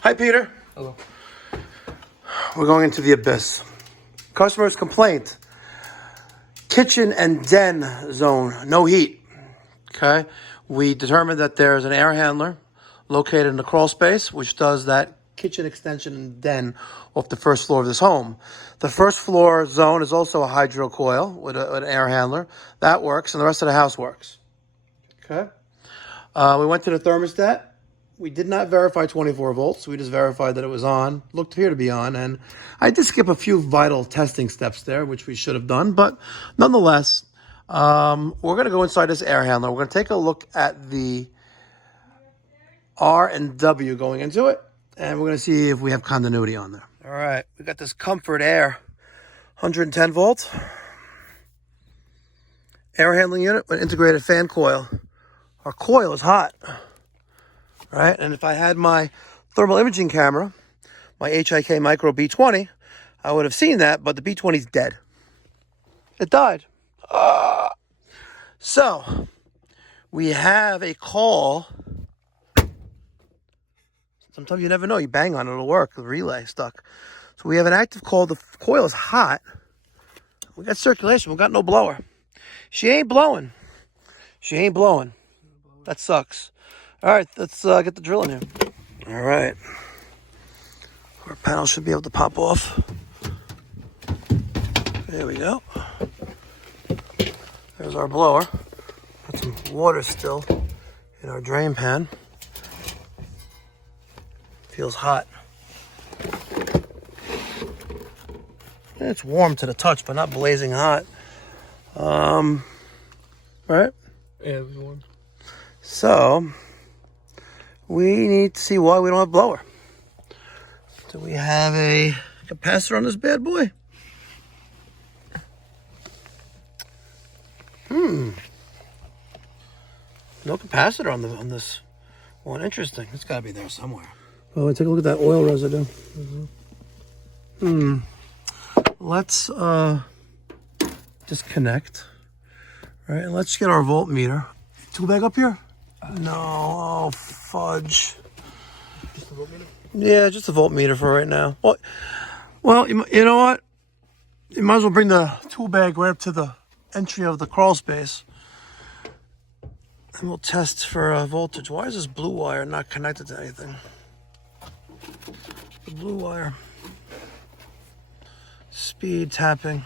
Hi, Peter. Hello. We're going into the abyss. Customer's complaint. Kitchen and den zone, no heat. Okay. We determined that there's an air handler located in the crawl space, which does that kitchen extension and den off the first floor of this home. The first floor zone is also a hydro coil with an air handler. That works, and the rest of the house works. Okay. We went to the thermostat. We did not verify 24 volts. We just verified that it was on. Looked here to be on. And I did skip a few vital testing steps there, which we should have done. But nonetheless, we're going to go inside this air handler. We're going to take a look at the R and W going into it. And we're going to see if we have continuity on there. All right. We got this Comfort Air 110 volt air handling unit with integrated fan coil. Our coil is hot. Right, and if I had my thermal imaging camera, my HIK Micro B20, I would have seen that, but the B20 is dead. It died. So, we have a call. Sometimes you never know. You bang on it, it'll work. The relay stuck. So we have an active call. The coil is hot. We got circulation. We got no blower. She ain't blowing. She ain't blowing. That sucks. All right, let's get the drill in here. All right. Our panel should be able to pop off. There we go. There's our blower. Got some water still in our drain pan. Feels hot. It's warm to the touch, but not blazing hot. Right? Yeah, it was warm. So, we need to see why we don't have a blower. Do we have a capacitor on this bad boy? No capacitor on this one. Interesting. It's got to be there somewhere. Oh, take a look at that oil residue. Let's disconnect. All right, and let's get our voltmeter. Tool bag up here? No, oh fudge. Just a voltmeter? Yeah, just a voltmeter for right now. Well, you know what? You might as well bring the tool bag right up to the entry of the crawl space. And we'll test for voltage. Why is this blue wire not connected to anything? The blue wire. Speed tapping.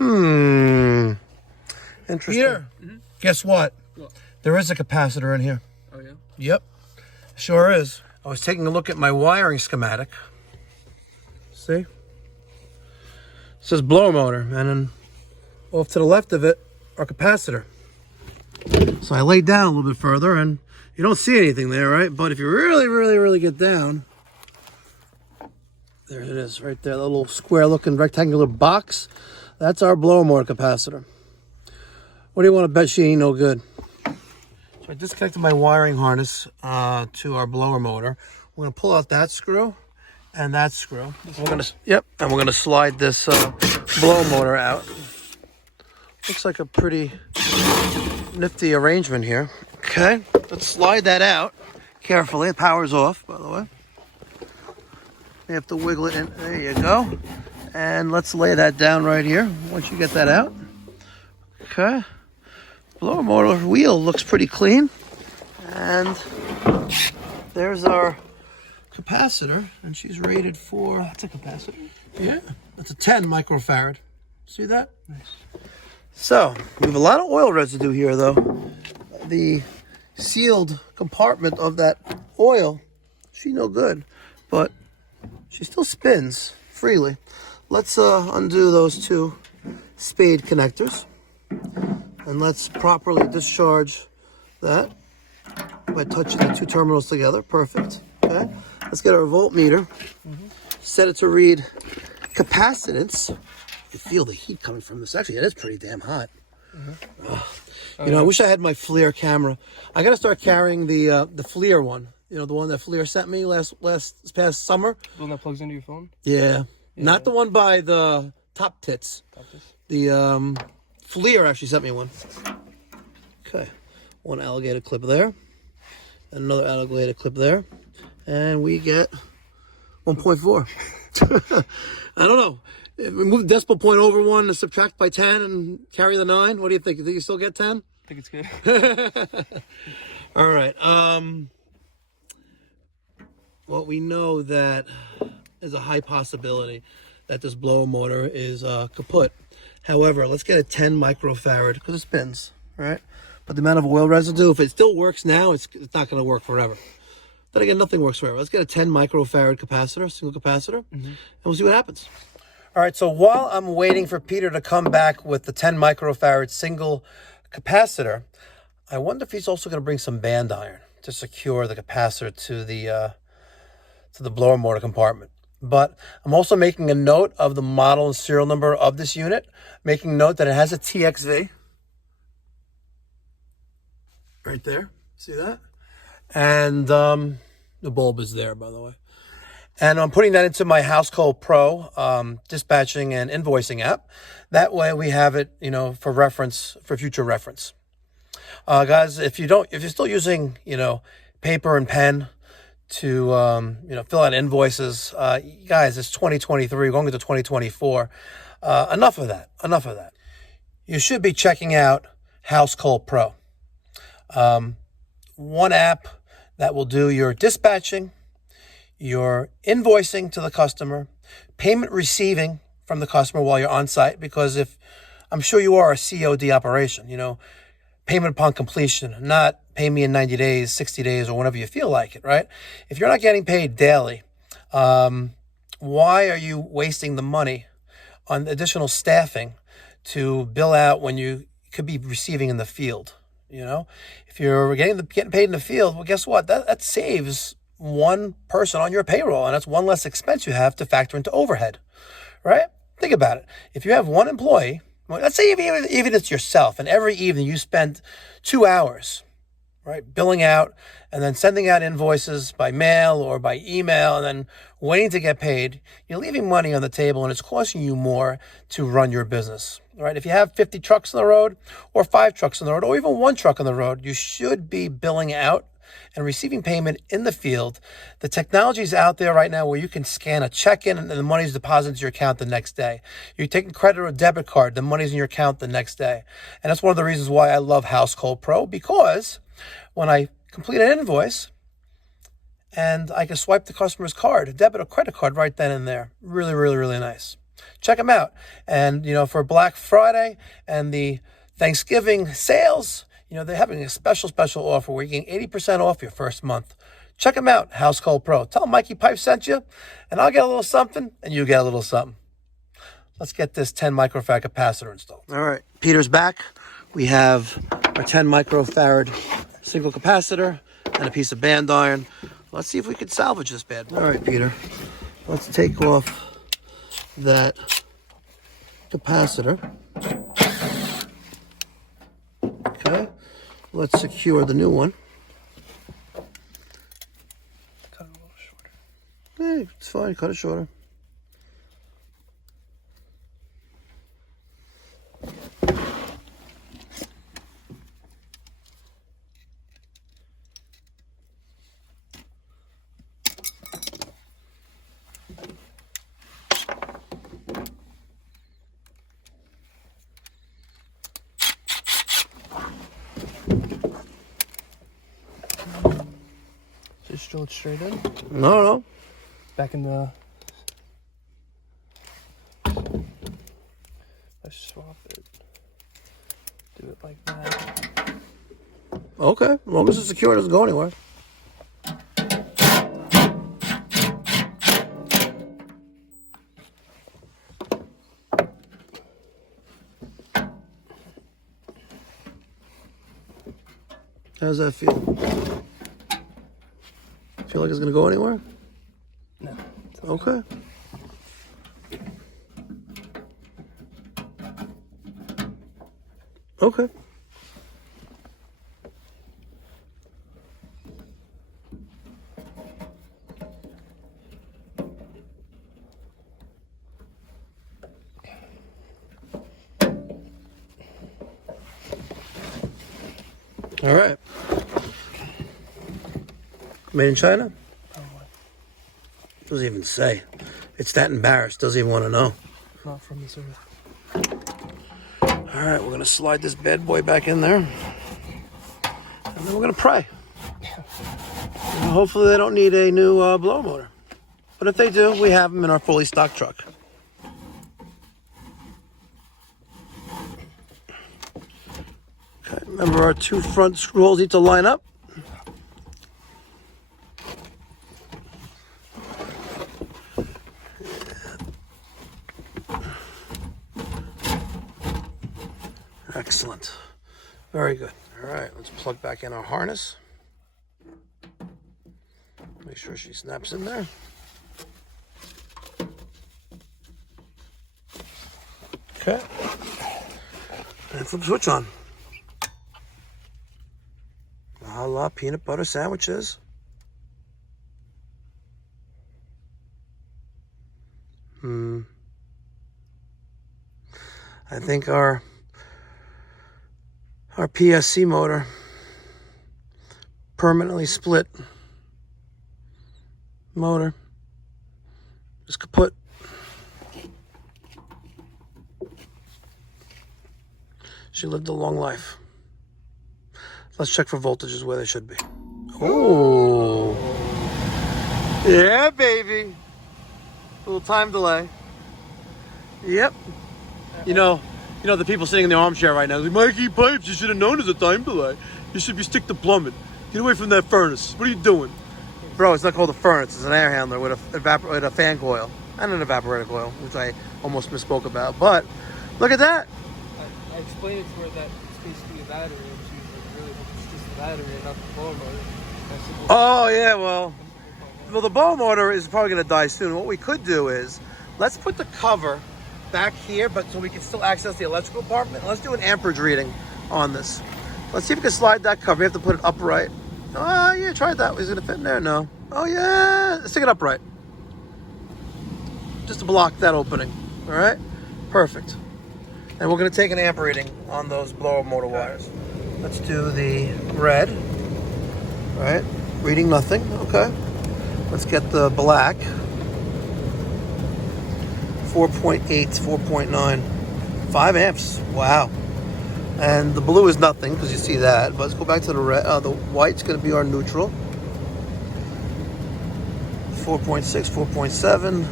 Interesting. Peter, Guess what? What? There is a capacitor in here. Oh, yeah? Yep, sure is. I was taking a look at my wiring schematic. See? It says blower motor, and then off to the left of it, our capacitor. So I laid down a little bit further, and you don't see anything there, right? But if you really get down, there it is, right there, that little square-looking rectangular box. That's our blower motor capacitor. What do you want to bet she ain't no good? So I disconnected my wiring harness to our blower motor. We're gonna pull out that screw and that screw. And we're gonna slide this blower motor out. Looks like a pretty nifty arrangement here. Okay, let's slide that out carefully. The power's off, by the way. You have to wiggle it in. There you go. And let's lay that down right here once you get that out. Okay. Blower motor wheel looks pretty clean. And there's our capacitor. And she's rated for... That's a capacitor? Yeah. That's a 10 microfarad. See that? Nice. So, we have a lot of oil residue here, though. The sealed compartment of that oil, she no good. But she still spins freely. Let's undo those two spade connectors. And let's properly discharge that by touching the two terminals together. Perfect. Okay. Let's get our voltmeter. Set it to read capacitance. You feel the heat coming from this. Actually, it is pretty damn hot. You know, I wish I had my FLIR camera. I got to start carrying the FLIR one. You know, the one that FLIR sent me this past summer. The one that plugs into your phone? Yeah. Not the one by the Top Tits. The FLIR actually sent me one. Okay. One alligator clip there. And another alligator clip there. and we get 1.4. I don't know. If we move the decimal point over 1 and subtract by 10 and carry the 9, what do you think? You think you still get 10? I think it's good. All right. Well, we know that there's a high possibility that this blower motor is kaput. However, let's get a 10 microfarad because it spins, right? But the amount of oil residue, if it still works now, it's not going to work forever. Then again, nothing works forever. Let's get a 10 microfarad capacitor, single capacitor, and we'll see what happens. All right, so while I'm waiting for Peter to come back with the 10 microfarad single capacitor, I wonder if he's also going to bring some band iron to secure the capacitor to the blower motor compartment. But I'm also making a note of the model and serial number of this unit, making note that it has a TXV. Right there, see that? And the bulb is there, by the way. And I'm putting that into my Household Pro dispatching and invoicing app. That way we have it, for reference, for future reference. Guys, if you're still using, paper and pen to, fill out invoices, guys, it's 2023, going into 2024. Enough of that. You should be checking out Household Pro. One app that will do your dispatching, your invoicing to the customer, payment receiving from the customer while you're on site, because if I'm sure you are a COD operation, payment upon completion, not pay me in 90 days, 60 days, or whenever you feel like it, right? If you're not getting paid daily, why are you wasting the money on additional staffing to bill out when you could be receiving in the field? If you're getting paid in the field, well, guess what? That saves one person on your payroll, and that's one less expense you have to factor into overhead, right? Think about it. If you have one employee, well, let's say even it's yourself, and every evening you spend 2 hours, right, billing out and then sending out invoices by mail or by email and then waiting to get paid, you're leaving money on the table, and it's costing you more to run your business. Right? If you have 50 trucks on the road or 5 trucks on the road or even 1 truck on the road, you should be billing out and receiving payment in the field. The technology is out there right now where you can scan a check-in and the money's deposited into your account the next day. You're taking credit or a debit card, the money's in your account the next day. And that's one of the reasons why I love Household Pro, because when I complete an invoice and I can swipe the customer's card, a debit or credit card right then and there. Really, really, really nice. Check them out. And, for Black Friday and the Thanksgiving sales, they're having a special offer where you're getting 80% off your first month. Check them out, Household Pro. Tell them Mikey Pipes sent you, and I'll get a little something, and you get a little something. Let's get this 10 microfarad capacitor installed. All right, Peter's back. We have our 10 microfarad single capacitor and a piece of band iron. Let's see if we can salvage this bad boy. All right, Peter, let's take off that capacitor. Okay, let's secure the new one. Cut it a little shorter. Hey, it's fine, cut it shorter. Just drill it straight in. No. Back in the... Let's swap it. Do it like that. Okay, as long as it's secure, it doesn't go anywhere. How does that feel? Feel like it's gonna go anywhere? No. Okay. Okay. All right. Made in China? Probably. Doesn't even say. It's that embarrassed. Doesn't even want to know. Not from this earth. All right, we're gonna slide this bad boy back in there, and then we're gonna pray. And hopefully they don't need a new blower motor. But if they do, we have them in our fully stocked truck. Okay, remember our 2 front screw holes need to line up. Excellent. Very good. All right, let's plug back in our harness. Make sure she snaps in there. Okay. And flip switch on. A la peanut butter sandwiches. I think our PSC motor permanently split motor is kaput. She lived a long life. Let's check for voltages where they should be. Oh, yeah, baby. A little time delay. Yep. You know the people sitting in the armchair right now. Like, Mikey Pipes, you should have known there's a time delay. You should be stick to plumbing. Get away from that furnace. What are you doing? Bro, it's not called a furnace. It's an air handler with a fan coil and an evaporator coil, which I almost misspoke about. But look at that. I explained it to her that it's basically a battery, and she was like, really, it's just the battery and not the blower motor. Oh, yeah, well, the blower motor is probably going to die soon. What we could do is, let's put the cover back here, but so we can still access the electrical compartment. Let's do an amperage reading on this. Let's see if we can slide that cover. We have to put it upright. Oh, yeah, try it that way. Is it going to fit in there? No. Oh, yeah. Stick it upright. Just to block that opening. All right? Perfect. And we're going to take an amp reading on those blower motor wires. Let's do the red. All right? Reading nothing. Okay. Let's get the black. 4.8, 4.9. 5 amps. Wow. And the blue is nothing because you see that. But let's go back to the red. The white's going to be our neutral. 4.6, 4.7.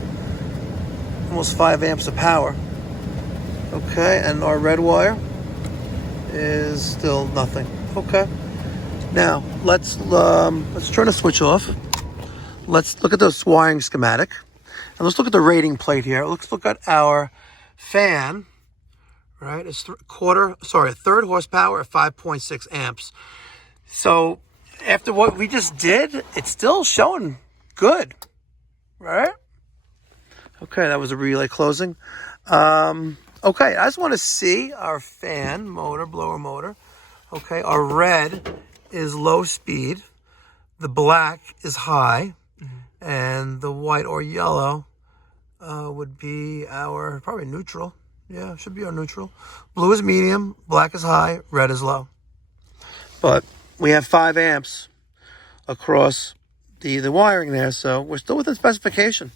Almost 5 amps of power. Okay, and our red wire is still nothing. Okay. Now let's turn the switch off. Let's look at this wiring schematic, and let's look at the rating plate here. Let's look at our fan. Right, it's third horsepower at 5.6 amps. So after what we just did, it's still showing good, right? Okay, that was a relay closing. Okay, I just want to see our fan motor, blower motor. Okay, our red is low speed, the black is high, and the white or yellow would be our probably neutral. Yeah, it should be our neutral. Blue is medium, black is high, red is low. But we have 5 amps across the wiring there, so we're still within specification.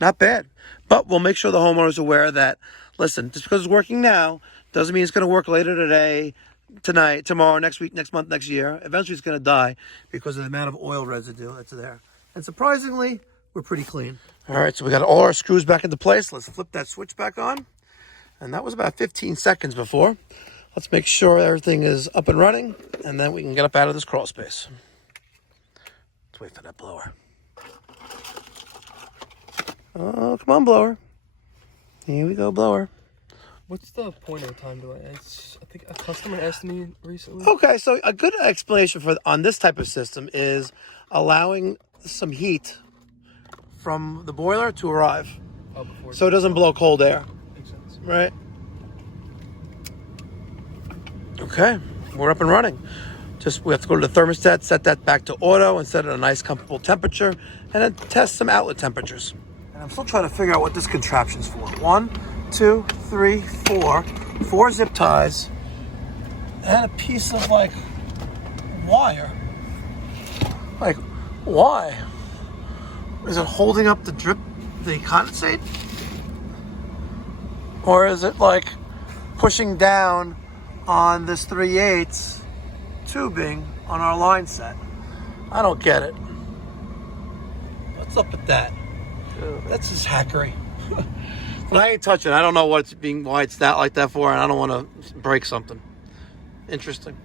Not bad. But we'll make sure the homeowner is aware that, listen, just because it's working now doesn't mean it's going to work later today, tonight, tomorrow, next week, next month, next year. Eventually it's going to die because of the amount of oil residue that's there. And surprisingly, we're pretty clean. All right, so we got all our screws back into place. Let's flip that switch back on. And that was about 15 seconds before. Let's make sure everything is up and running, and then we can get up out of this crawl space. Let's wait for that blower. Oh, come on, blower. Here we go, blower. What's the pointer time delay? I think a customer asked me recently. Okay, so a good explanation on this type of system is allowing some heat from the boiler to arrive. So it doesn't blow cold air. Right. Okay, we're up and running. We have to go to the thermostat, set that back to auto, and set it at a nice, comfortable temperature, and then test some outlet temperatures. And I'm still trying to figure out what this contraption's for. 1, 2, 3, 4. 4 zip ties, and a piece of wire. Why? Is it holding up the condensate? Or is it like pushing down on this 3/8 tubing on our line set? I don't get it. What's up with that? That's just hackery. But I ain't touching it. I don't know why it's that like that for, and I don't want to break something. Interesting.